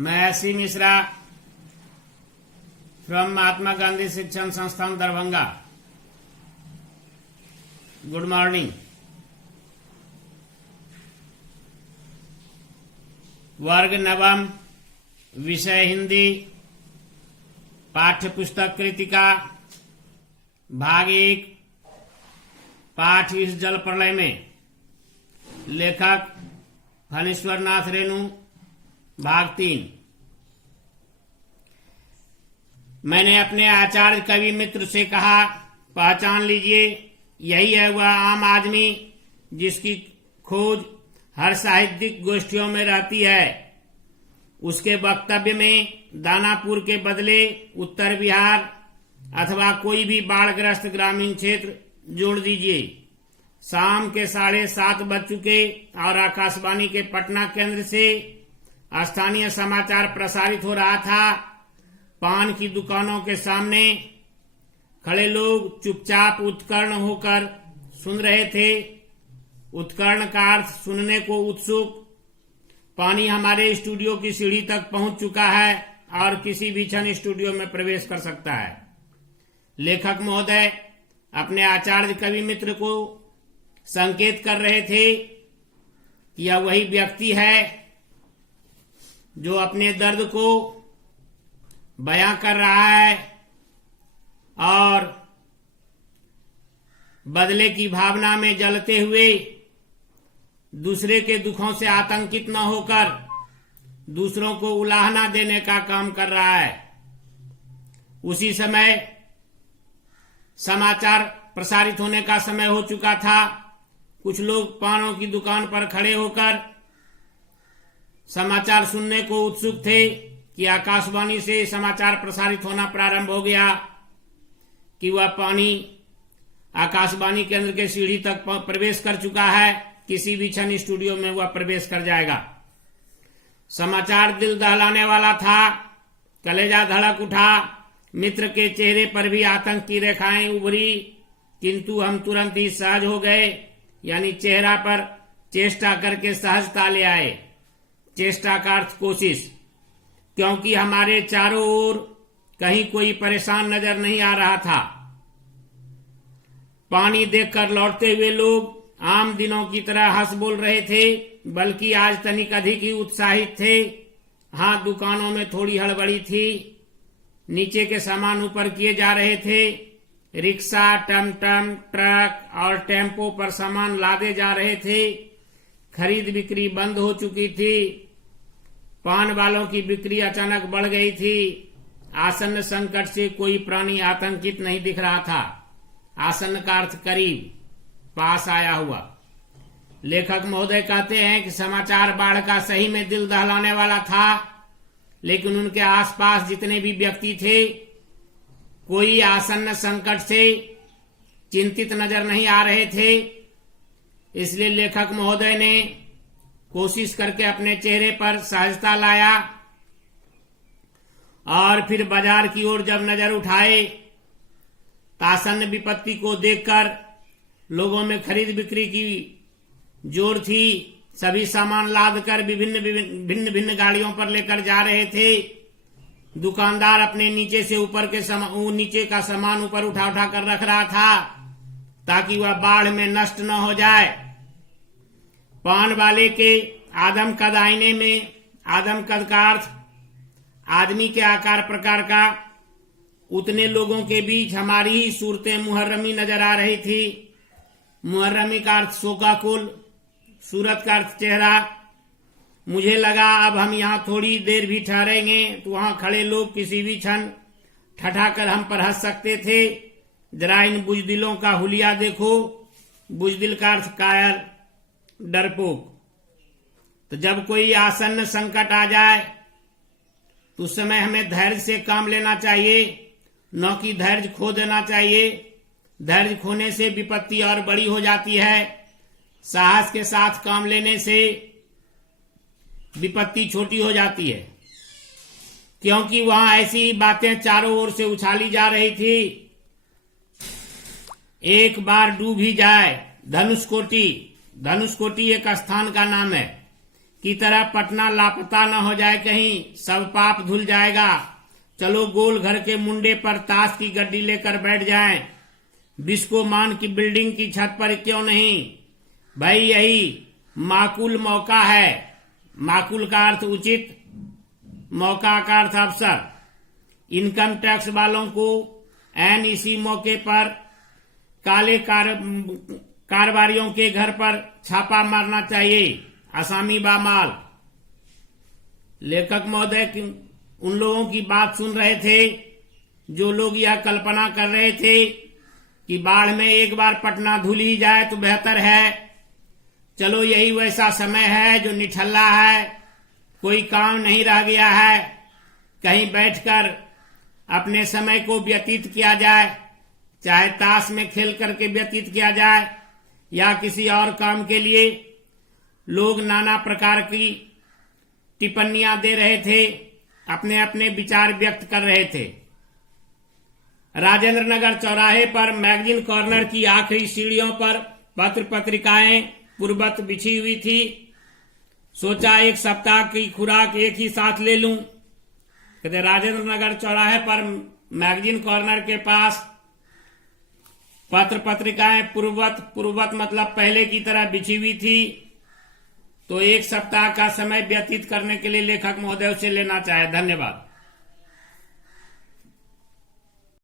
मैं सी मिश्रा फ्रॉम महात्मा गांधी शिक्षण संस्थान दरभंगा। Good morning. वर्ग नवम, विषय हिंदी, पाठ्य पुस्तक कृतिका, भाग 1, पाठ इस जल प्रलय में, लेखक फणीश्वर नाथ रेणु, भाग 3। मैंने अपने आचार्य कवि मित्र से कहा, पहचान लीजिए, यही है वह आम आदमी जिसकी खोज हर साहित्यिक गोष्ठियों में रहती है। उसके वक्तव्य में दानापुर के बदले उत्तर बिहार अथवा कोई भी बाढ़ग्रस्त ग्रामीण क्षेत्र जोड़ दीजिए। शाम के 7:30 बज चुके और आकाशवाणी के पटना केंद्र से स्थानीय समाचार प्रसारित हो रहा था। पान की दुकानों के सामने खड़े लोग चुपचाप उत्कर्ण होकर सुन रहे थे। उत्कर्ण का अर्थ सुनने को उत्सुक। पानी हमारे स्टूडियो की सीढ़ी तक पहुंच चुका है और किसी भी क्षण स्टूडियो में प्रवेश कर सकता है। लेखक महोदय अपने आचार्य कवि मित्र को संकेत कर रहे थे कि यह वही व्यक्ति है जो अपने दर्द को बयां कर रहा है और बदले की भावना में जलते हुए दूसरे के दुखों से आतंकित न होकर दूसरों को उलाहना देने का काम कर रहा है। उसी समय समाचार प्रसारित होने का समय हो चुका था। कुछ लोग पानों की दुकान पर खड़े होकर समाचार सुनने को उत्सुक थे कि आकाशवाणी से समाचार प्रसारित होना प्रारंभ हो गया, कि वह पानी आकाशवाणी केंद्र के सीढ़ी तक प्रवेश कर चुका है। किसी भी क्षण स्टूडियो में वह प्रवेश कर जाएगा। समाचार दिल दहलाने वाला था। कलेजा धड़क उठा। मित्र के चेहरे पर भी आतंक की रेखाएं उभरी, किंतु हम तुरंत ही सहज हो गए, यानी चेहरा पर चेष्टा करके सहजता ले आए। चेष्टा का अर्थ कोशिश, क्योंकि हमारे चारों ओर कहीं कोई परेशान नजर नहीं आ रहा था। पानी देखकर लौटते हुए लोग आम दिनों की तरह हंस बोल रहे थे, बल्कि आज तनिक अधिक ही उत्साहित थे। हाँ, दुकानों में थोड़ी हड़बड़ी थी। नीचे के सामान ऊपर किए जा रहे थे। रिक्शा, टमटम, ट्रक और टेम्पो पर सामान लादे जा रहे थे। खरीद बिक्री बंद हो चुकी थी। पान वालों की बिक्री अचानक बढ़ गई थी। आसन्न संकट से कोई प्राणी आतंकित नहीं दिख रहा था। आसन्न का अर्थ करीब, पास आया हुआ। लेखक महोदय कहते हैं कि समाचार बाढ़ का सही में दिल दहलाने वाला था, लेकिन उनके आसपास जितने भी व्यक्ति थे, कोई आसन्न संकट से चिंतित नजर नहीं आ रहे थे। इसलिए लेखक महोदय ने कोशिश करके अपने चेहरे पर सहजता लाया और फिर बाजार की ओर जब नजर उठाए, आसन्न विपत्ति को देखकर लोगों में खरीद बिक्री की जोर थी। सभी सामान लाद कर भिन्न भिन्न गाड़ियों पर लेकर जा रहे थे। दुकानदार अपने नीचे से ऊपर के नीचे का सामान ऊपर उठा उठा कर रख रहा था ताकि वह बाढ़ में नष्ट न हो जाए। पान वाले के आदम कद आईने में, आदम कद का अर्थ आदमी के आकार प्रकार का, उतने लोगों के बीच हमारी ही सूरतें मुहर्रमी नजर आ रही थी। मुहर्रमी का अर्थ शोकाकुल, सूरत का अर्थ चेहरा। मुझे लगा अब हम यहाँ थोड़ी देर भी ठहरेंगे तो वहां खड़े लोग किसी भी क्षण ठठाकर हम पर हंस सकते थे। जरा इन बुजदिलों का हुलिया देखो। बुजदिल का अर्थ कायर, डरपोक। तो जब कोई आसन्न संकट आ जाए तो उस समय हमें धैर्य से काम लेना चाहिए, न कि धैर्य खो देना चाहिए। धैर्य खोने से विपत्ति और बड़ी हो जाती है। साहस के साथ काम लेने से विपत्ति छोटी हो जाती है, क्योंकि वहां ऐसी बातें चारों ओर से उछाली जा रही थी। एक बार डूब ही जाए। धनुषकोटि एक स्थान का नाम है। की तरह पटना लापता न हो जाए, कहीं सब पाप धुल जाएगा। चलो गोल घर के मुंडे पर ताश की गड्डी लेकर बैठ जाएं, बिस्को मान की बिल्डिंग की छत पर क्यों नहीं। भाई यही माकूल मौका है। माकूल का अर्थ उचित, मौका का अर्थ अवसर। इनकम टैक्स वालों को ऐन इसी मौके पर काले कारोबारियों के घर पर छापा मारना चाहिए। असामी बामाल। लेखक महोदय उन लोगों की बात सुन रहे थे जो लोग यह कल्पना कर रहे थे कि बाढ़ में एक बार पटना धुल ही जाए तो बेहतर है। चलो यही वैसा समय है जो निठल्ला है, कोई काम नहीं रह गया है, कहीं बैठकर अपने समय को व्यतीत किया जाए, चाहे ताश में खेल करके व्यतीत किया जाए या किसी और काम के लिए। लोग नाना प्रकार की टिप्पणियां दे रहे थे, अपने अपने विचार व्यक्त कर रहे थे। राजेंद्र नगर चौराहे पर मैगजीन कॉर्नर की आखिरी सीढ़ियों पर पत्र पत्रिकाएं पूर्ववत बिछी हुई थी। सोचा एक सप्ताह की खुराक एक ही साथ ले लूं। कहते राजेंद्र नगर चौराहे पर मैगजीन कॉर्नर के पास पत्र पत्रिकाएं पूर्ववत मतलब पहले की तरह बिछी हुई थी, तो एक सप्ताह का समय व्यतीत करने के लिए लेखक महोदय से लेना चाहे। धन्यवाद।